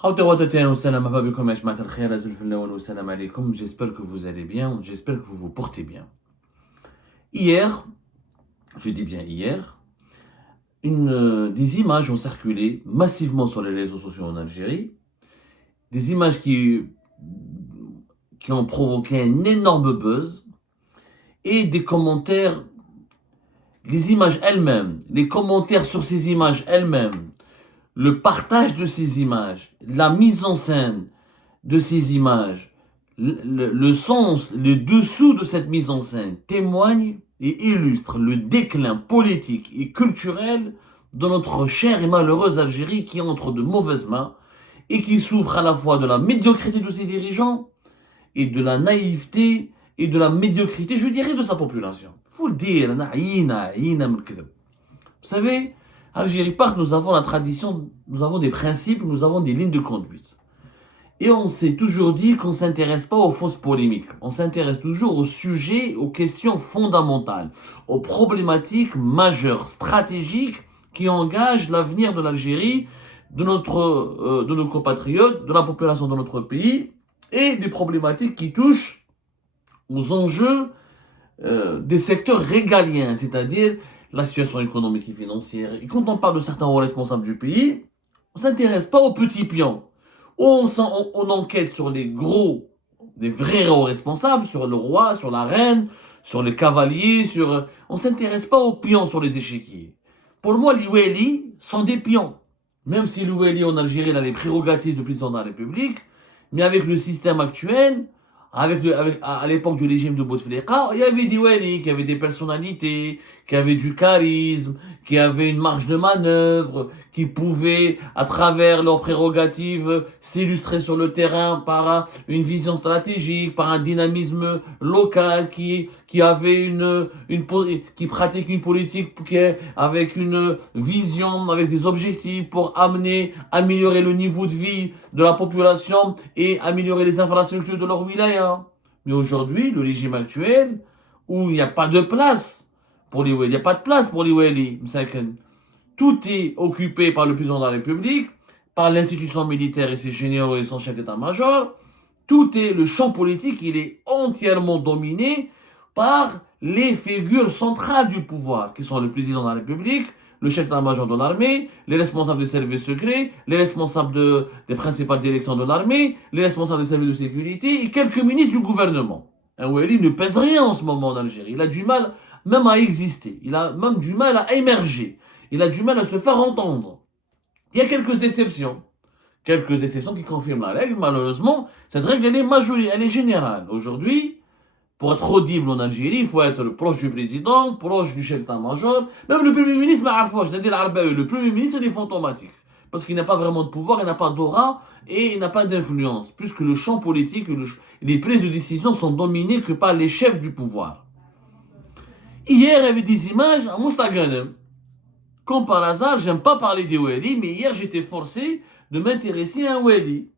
J'espère que vous allez bien, j'espère que vous vous portez bien. Hier, je dis bien hier, des images ont circulé massivement sur les réseaux sociaux en Algérie, des images qui ont provoqué un énorme buzz et des commentaires, les images elles-mêmes, les commentaires sur ces images elles-mêmes, le partage de ces images, la mise en scène de ces images, le sens, le dessous de cette mise en scène témoignent et illustrent le déclin politique et culturel de notre chère et malheureuse Algérie qui entre de mauvaises mains et qui souffre à la fois de la médiocrité de ses dirigeants et de la naïveté et de la médiocrité, je dirais, de sa population. Faut le dire, vous savez, Algérie Park, nous avons la tradition, nous avons des principes, nous avons des lignes de conduite. Et on s'est toujours dit qu'on ne s'intéresse pas aux fausses polémiques. On s'intéresse toujours aux sujets, aux questions fondamentales, aux problématiques majeures, stratégiques, qui engagent l'avenir de l'Algérie, de nos compatriotes, de la population de notre pays, et des problématiques qui touchent aux enjeux des secteurs régaliens, c'est-à-dire la situation économique et financière. Et quand on parle de certains hauts responsables du pays, on ne s'intéresse pas aux petits pions. On enquête sur les gros, les vrais hauts responsables, sur le roi, sur la reine, sur les cavaliers, on ne s'intéresse pas aux pions sur les échiquiers. Pour moi, les Weli sont des pions. Même si le Weli en Algérie a les prérogatives de président de la République, mais avec le système actuel, à l'époque du régime de Bouteflika, il y avait des Weli, qui avaient des personnalités, qui avaient du charisme, qui avaient une marge de manœuvre, qui pouvaient, à travers leurs prérogatives, s'illustrer sur le terrain par une vision stratégique, par un dynamisme local, qui pratique une politique avec une vision, avec des objectifs pour améliorer le niveau de vie de la population et améliorer les infrastructures de leur wilaya. Mais aujourd'hui, le régime actuel, où il n'y a pas de place pour les Wali, il n'y a pas de place pour les Wali, tout est occupé par le président de la République, par l'institution militaire et ses généraux et son chef d'état-major. Le champ politique, il est entièrement dominé par les figures centrales du pouvoir, qui sont le président de la République, le chef d'état-major de l'armée, les responsables des services secrets, les responsables des principales directions de l'armée, les responsables des services de sécurité et quelques ministres du gouvernement. Un Wali ne pèse rien en ce moment en Algérie. Il a du mal même à exister. Il a même du mal à émerger. Il a du mal à se faire entendre. Il y a quelques exceptions. Quelques exceptions qui confirment la règle. Malheureusement, cette règle, elle est générale. Aujourd'hui, pour être audible en Algérie, il faut être proche du président, proche du chef d'état-major. Même le premier ministre, le premier ministre, il est fantomatique. Parce qu'il n'a pas vraiment de pouvoir, il n'a pas d'aura et il n'a pas d'influence. Puisque le champ politique, les prises de décision sont dominées que par les chefs du pouvoir. Hier, il y avait des images à Mostaganem. Comme par hasard, j'aime pas parler des Wali, mais hier, j'étais forcé de m'intéresser à un Wali.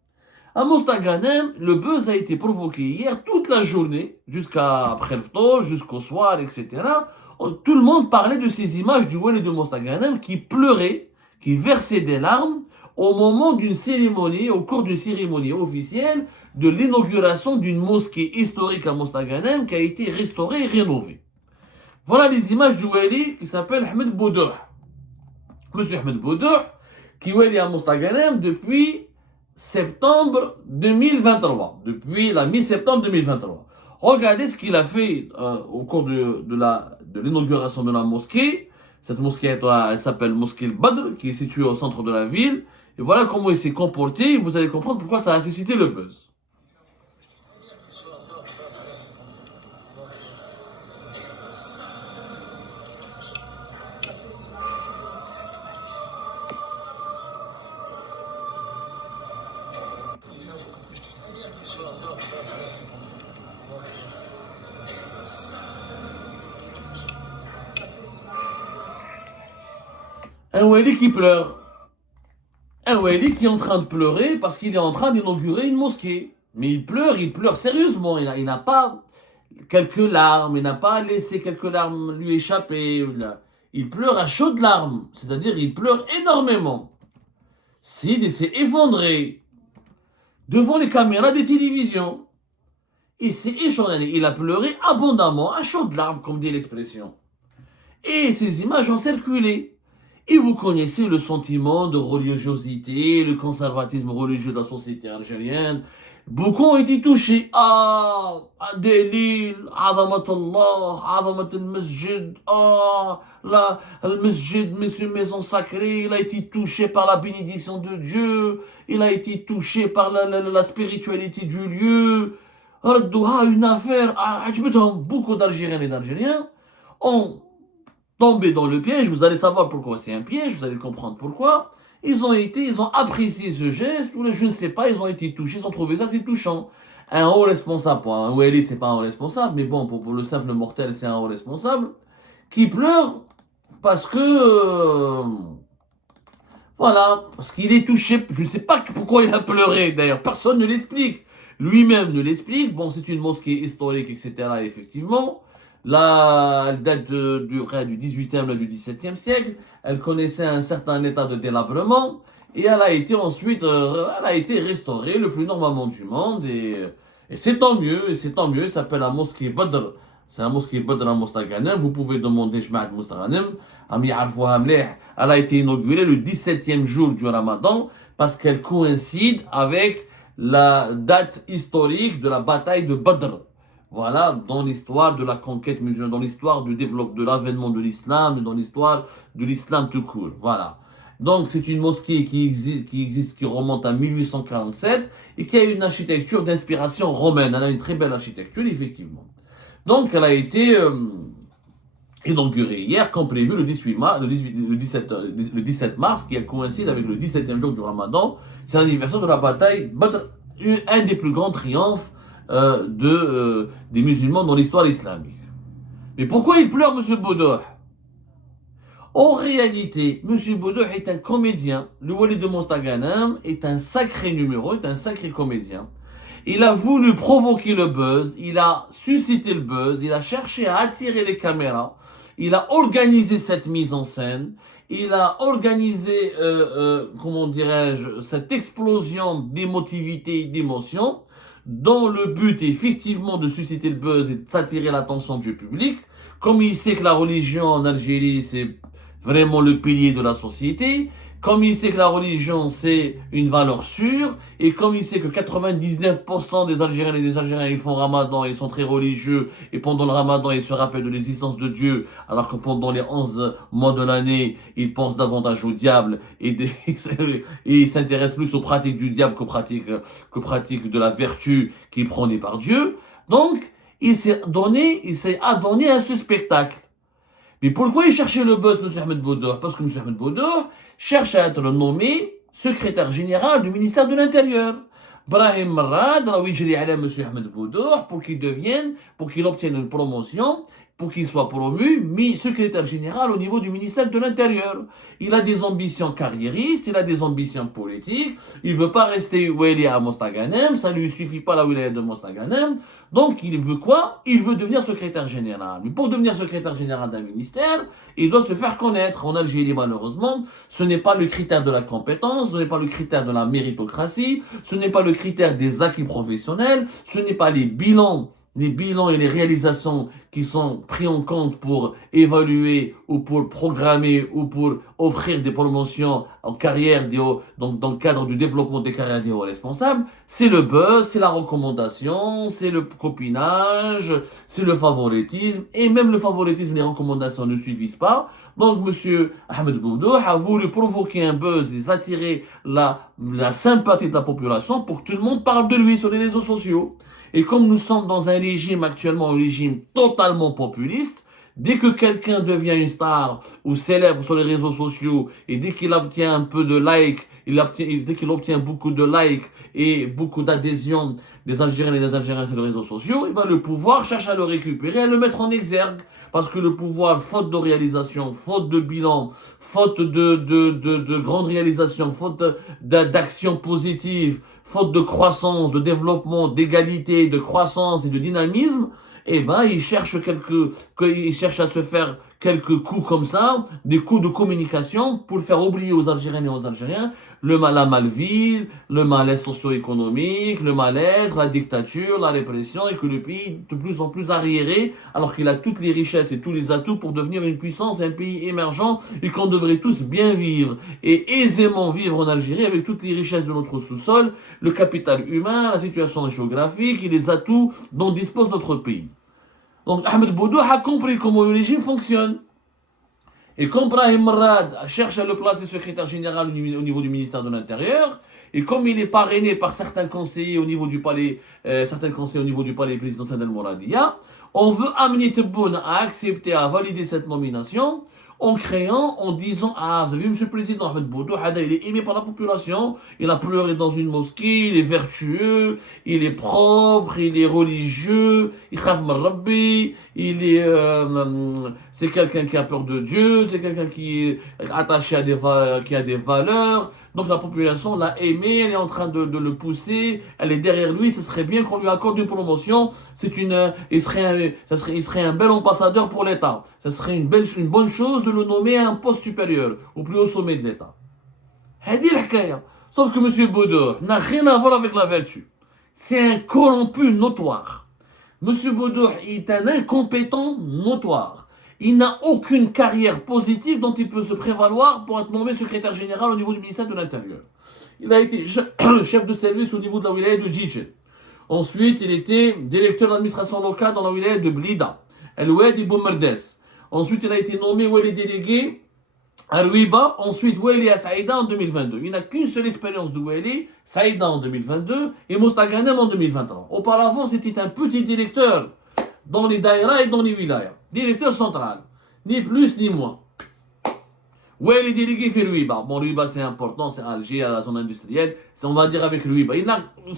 À Mostaganem, le buzz a été provoqué hier toute la journée, jusqu'à après le ftour, jusqu'au soir, etc. Tout le monde parlait de ces images du Wali de Mostaganem qui pleurait, qui versait des larmes au moment d'une cérémonie, au cours d'une cérémonie officielle de l'inauguration d'une mosquée historique à Mostaganem qui a été restaurée et rénovée. Voilà les images du Wali qui s'appelle Ahmed Boudouh. Monsieur Ahmed Boudouh, qui est Wali à Mostaganem depuis septembre 2023, depuis la mi-septembre 2023. Regardez ce qu'il a fait au cours de l'inauguration de la mosquée. Cette mosquée, elle s'appelle Mosquée Badr, qui est située au centre de la ville. Et voilà comment il s'est comporté. Vous allez comprendre pourquoi ça a suscité le buzz. Un Wali qui pleure. Un Wali qui est en train de pleurer parce qu'il est en train d'inaugurer une mosquée. Mais il pleure sérieusement. Il n'a pas quelques larmes, il n'a pas laissé quelques larmes lui échapper. Il pleure à chaudes larmes. C'est-à-dire il pleure énormément. Il s'est effondré. devant les caméras des télévisions. Et c'est échange, il a pleuré abondamment, à chaudes larmes, comme dit l'expression. Et ces images ont circulé. Et vous connaissez le sentiment de religiosité, le conservatisme religieux de la société algérienne. Beaucoup ont été touchés. Ah, Delil, Azamat Allah, Azamat al-Masjid, le Masjid, Maison Sacrée, il a été touché par la bénédiction de Dieu, il a été touché par la spiritualité du lieu. Une affaire, beaucoup d'Algériens et d'Algériens ont tombé dans le piège. Vous allez savoir pourquoi c'est un piège, vous allez comprendre pourquoi. Ils ont apprécié ce geste, ou je ne sais pas, ils ont été touchés, ils ont trouvé ça, c'est touchant. Un haut responsable, un Oueli, c'est pas un haut responsable, mais bon, pour le simple mortel, c'est un haut responsable, qui pleure parce que, voilà, parce qu'il est touché. Je ne sais pas pourquoi il a pleuré, d'ailleurs, personne ne l'explique. Lui-même ne l'explique. Bon, c'est une mosquée historique, etc., effectivement. Là, elle date du 18e, du 17e siècle. Elle connaissait un certain état de délabrement. Et elle a été ensuite, elle a été restaurée le plus normalement du monde. Et c'est tant mieux, et c'est tant mieux. Elle s'appelle la mosquée Badr. C'est la mosquée Badr à Mostaganem. Vous pouvez demander Jma'at Mostaganem. Elle a été inaugurée le 17e jour du Ramadan parce qu'elle coïncide avec la date historique de la bataille de Badr. Voilà, dans l'histoire de la conquête musulmane, dans l'histoire du développement, de l'avènement de l'islam, dans l'histoire de l'islam tout court. Voilà. Donc, c'est une mosquée qui remonte à 1847 et qui a une architecture d'inspiration romaine. Elle a une très belle architecture, effectivement. Donc, elle a été inaugurée hier, comme prévu, le 17 mars, qui coïncide avec le 17e jour du Ramadan. C'est l'anniversaire de la bataille Badr, un des plus grands triomphes des musulmans dans l'histoire islamique. Mais pourquoi il pleure, M. Boudouh? En réalité, M. Boudouh est un comédien. Le Wali de Mostaganem est un sacré numéro, est un sacré comédien. Il a voulu provoquer le buzz, il a suscité le buzz, il a cherché à attirer les caméras, il a organisé cette mise en scène, il a organisé, comment dirais-je, cette explosion d'émotivité et d'émotion, dont le but est effectivement de susciter le buzz et de s'attirer l'attention du public. Comme il sait que la religion en Algérie, c'est vraiment le pilier de la société, comme il sait que la religion, c'est une valeur sûre, et comme il sait que 99% des Algériens et des Algériens, ils font Ramadan, ils sont très religieux, et pendant le Ramadan, ils se rappellent de l'existence de Dieu, alors que pendant les 11 mois de l'année, ils pensent davantage au diable, et ils s'intéressent plus aux pratiques du diable qu'aux pratiques de la vertu qui est prônée par Dieu. Donc, il s'est adonné à ce spectacle. Mais pourquoi il cherchait le buzz, M. Ahmed Boudouh? Parce que M. Ahmed Boudouh cherche à être nommé secrétaire général du ministère de l'Intérieur. Brahim Marad, M. Ahmed Boudouh, pour qu'il obtienne une promotion, pour qu'il soit promu, secrétaire général au niveau du ministère de l'Intérieur. Il a des ambitions carriéristes, il a des ambitions politiques, il veut pas rester Oueli à Mostaganem, ça lui suffit pas la wilaya de Mostaganem, donc il veut quoi? Il veut devenir secrétaire général. Mais pour devenir secrétaire général d'un ministère, il doit se faire connaître. En Algérie, malheureusement, ce n'est pas le critère de la compétence, ce n'est pas le critère de la méritocratie, ce n'est pas le critère des acquis professionnels, ce n'est pas les bilans et les réalisations qui sont pris en compte pour évaluer ou pour programmer ou pour offrir des promotions en carrière dans le cadre du développement des carrières des hauts responsables, c'est le buzz, c'est la recommandation, c'est le copinage, c'est le favoritisme, et même le favoritisme et les recommandations ne suffisent pas. Donc M. Ahmed Boudouh a voulu provoquer un buzz et attirer la sympathie de la population pour que tout le monde parle de lui sur les réseaux sociaux. Et comme nous sommes dans un régime actuellement, un régime totalement populiste, dès que quelqu'un devient une star ou célèbre sur les réseaux sociaux et dès qu'il obtient un peu de likes, dès qu'il obtient beaucoup de likes et beaucoup d'adhésions des Algériens et des Algériens sur les réseaux sociaux, et ben le pouvoir cherche à le récupérer, à le mettre en exergue. Parce que le pouvoir, faute de réalisation, faute de bilan, faute de grandes réalisations, faute d'actions positives, faute de croissance, de développement, d'égalité, de croissance et de dynamisme, eh ben, il cherche à se faire quelques coups comme ça, des coups de communication pour faire oublier aux Algériennes et aux Algériens la malvie, le malaise socio-économique, le malaise, la dictature, la répression, et que le pays est de plus en plus arriéré, alors qu'il a toutes les richesses et tous les atouts pour devenir une puissance, un pays émergent, et qu'on devrait tous bien vivre, et aisément vivre en Algérie avec toutes les richesses de notre sous-sol, le capital humain, la situation géographique et les atouts dont dispose notre pays. Donc Ahmed Boudou a compris comment le régime fonctionne. Et comme Brahim Rad cherche à le placer secrétaire général au niveau du ministère de l'Intérieur, et comme il est parrainé par certains conseillers au niveau du palais, présidentiel d'Al-Mouradia, on veut amener Tebboune à accepter, à valider cette nomination, en disant, ah, vous avez vu, monsieur le président, Ahmed Boudou, il est aimé par la population, il a pleuré dans une mosquée, il est vertueux, il est propre, il est religieux, il khaf min Rabbi, c'est quelqu'un qui a peur de Dieu, c'est quelqu'un qui est attaché qui a des valeurs. Donc la population l'a aimé, elle est en train de le pousser, elle est derrière lui, ce serait bien qu'on lui accorde une promotion, il serait un bel ambassadeur pour l'État. Ce serait une bonne chose de le nommer à un poste supérieur, au plus haut sommet de l'État. Sauf que M. Boudou n'a rien à voir avec la vertu. C'est un corrompu notoire. M. Boudou est un incompétent notoire. Il n'a aucune carrière positive dont il peut se prévaloir pour être nommé secrétaire général au niveau du ministère de l'Intérieur. Il a été chef de service au niveau de la wilaya de Djidjen. Ensuite, il était directeur d'administration locale dans la wilaya de Blida, El-Wadi Boumerdes. Ensuite, il a été nommé wali délégué à Rouiba, ensuite wali à Saïda en 2022. Il n'a qu'une seule expérience de wali, Saïda en 2022 et Mostaganem en 2023. Auparavant, c'était un petit directeur dans les daïras et dans les wilayas. Directeur central, ni plus ni moins. Wali délégué fait Rouiba. Bon, Rouiba c'est important, c'est Alger, à la zone industrielle. On va dire avec Rouiba.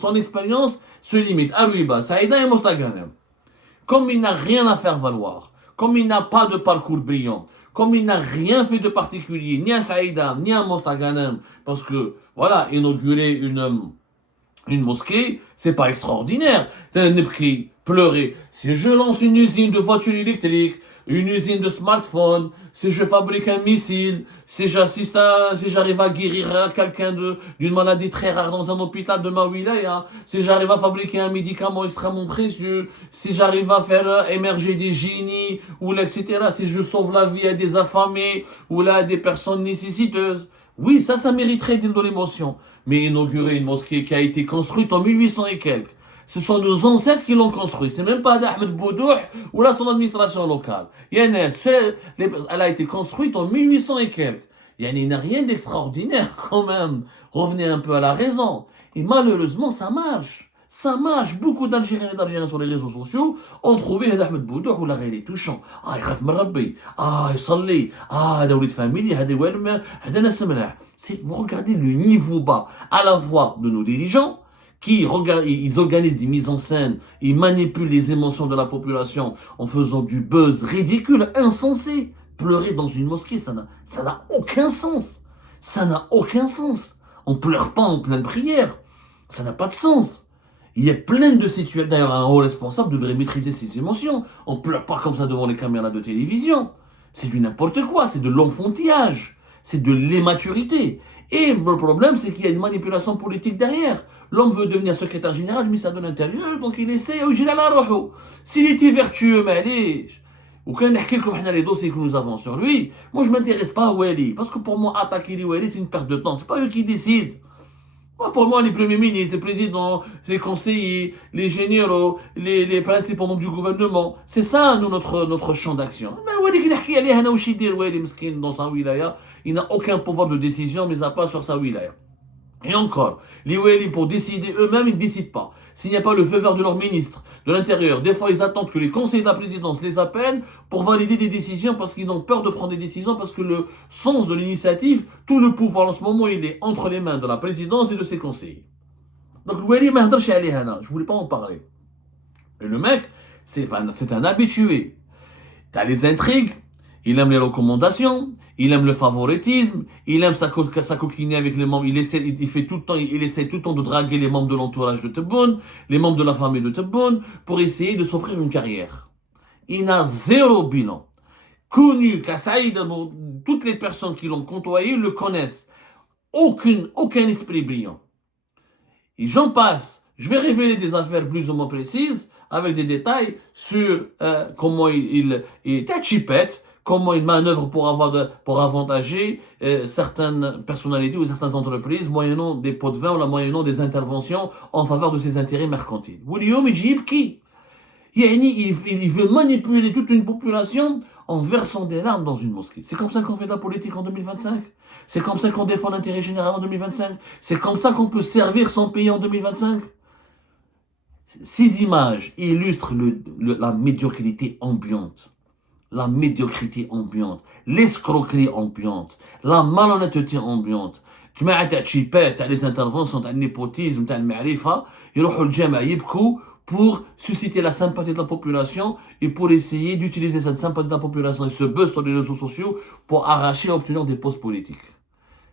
Son expérience se limite à Rouiba, Saïda et Mostaganem. Comme il n'a rien à faire valoir, comme il n'a pas de parcours brillant, comme il n'a rien fait de particulier, ni à Saïda, ni à Mostaganem, parce que, voilà, inaugurer une mosquée, c'est pas extraordinaire. T'as un qui pleurer. Si je lance une usine de voitures électriques, une usine de smartphones, si je fabrique un missile, si j'arrive à guérir quelqu'un d'une maladie très rare dans un hôpital de ma wilaya, si j'arrive à fabriquer un médicament extrêmement précieux, si j'arrive à faire émerger des génies, ou là, etc., si je sauve la vie à des affamés, ou là, à des personnes nécessiteuses. Oui, ça mériterait de l'émotion. Mais inaugurer une mosquée qui a été construite en 1800 et quelques, ce sont nos ancêtres qui l'ont construit. C'est même pas d'Ahmed Boudou ou là son administration locale. Elle a été construite en 1800 et quelques. Il n'y a rien d'extraordinaire quand même. Revenez un peu à la raison. Et malheureusement, ça marche. Ça marche. Beaucoup d'Algériens et d'Algériens sur les réseaux sociaux ont trouvé Ahmed Boudou ou la réalité touchant. Ah, il khaf min Rabbi. Ah, il salli. Ah, هذا ولد famille. هذا ناس ملاح. Vous regardez le niveau bas à la fois de nos dirigeants qui ils organisent des mises en scène, ils manipulent les émotions de la population en faisant du buzz ridicule, insensé. Pleurer dans une mosquée, ça n'a aucun sens. Ça n'a aucun sens. On pleure pas en pleine prière. Ça n'a pas de sens. Il y a plein de situations. D'ailleurs, un haut responsable devrait maîtriser ses émotions. On pleure pas comme ça devant les caméras de télévision. C'est du n'importe quoi, c'est de l'enfantillage. C'est de l'immaturité. Et le problème, c'est qu'il y a une manipulation politique derrière. L'homme veut devenir secrétaire général du ministère de l'Intérieur, donc il essaie, s'il était vertueux, mais allez, ou quand les dossiers que nous avons sur lui, moi je ne m'intéresse pas à Wali, parce que pour moi, attaquer les Wali, c'est une perte de temps, c'est pas eux qui décident. Moi, pour moi, les premiers ministres, les présidents, les conseillers, les généraux, les principaux membres du gouvernement, c'est ça, nous, notre champ d'action. Mais Wali, dans sa wilaya, il n'a aucun pouvoir de décision, mais à part sur sa wilaya. Et encore, les Wali, pour décider eux-mêmes, ils ne décident pas. S'il n'y a pas le feu vert de leur ministre de l'Intérieur, des fois ils attendent que les conseillers de la présidence les appellent pour valider des décisions parce qu'ils ont peur de prendre des décisions, parce que le sens de l'initiative, tout le pouvoir en ce moment, il est entre les mains de la présidence et de ses conseillers. Donc le Wali, je ne voulais pas en parler. Et le mec, c'est un habitué. T'as les intrigues, il aime les recommandations, il aime le favoritisme, il aime sa coquiner avec les membres, il essaie tout le temps de draguer les membres de l'entourage de Tebboune, les membres de la famille de Tebboune, pour essayer de s'offrir une carrière. Il n'a zéro bilan. connu, Kassaïd, toutes les personnes qui l'ont côtoyé le connaissent. Aucun esprit brillant. Et j'en passe. Je vais révéler des affaires plus ou moins précises, avec des détails sur comment il est chipette, comment il manœuvre pour avantager certaines personnalités ou certaines entreprises, moyennant des pots de vin ou moyennant des interventions en faveur de ses intérêts mercantiles. William qui il veut manipuler toute une population en versant des larmes dans une mosquée. C'est comme ça qu'on fait de la politique en 2025. C'est comme ça qu'on défend l'intérêt général en 2025. C'est comme ça qu'on peut servir son pays en 2025. Ces images illustrent la médiocrité ambiante. La médiocrité ambiante, l'escroquerie ambiante, la malhonnêteté ambiante. جماعة تاع تشيبات تاع les interventions تاع النيبوتيزم تاع المعرفة يروحوا الجامع يبكوا pour susciter la sympathie de la population et pour essayer d'utiliser cette sympathie de la population et ce buzz sur les réseaux sociaux pour arracher et obtenir des postes politiques.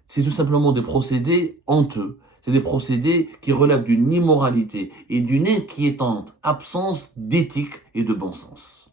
C'est tout simplement des procédés honteux. C'est des procédés qui relèvent d'une immoralité et d'une inquiétante absence d'éthique et de bon sens.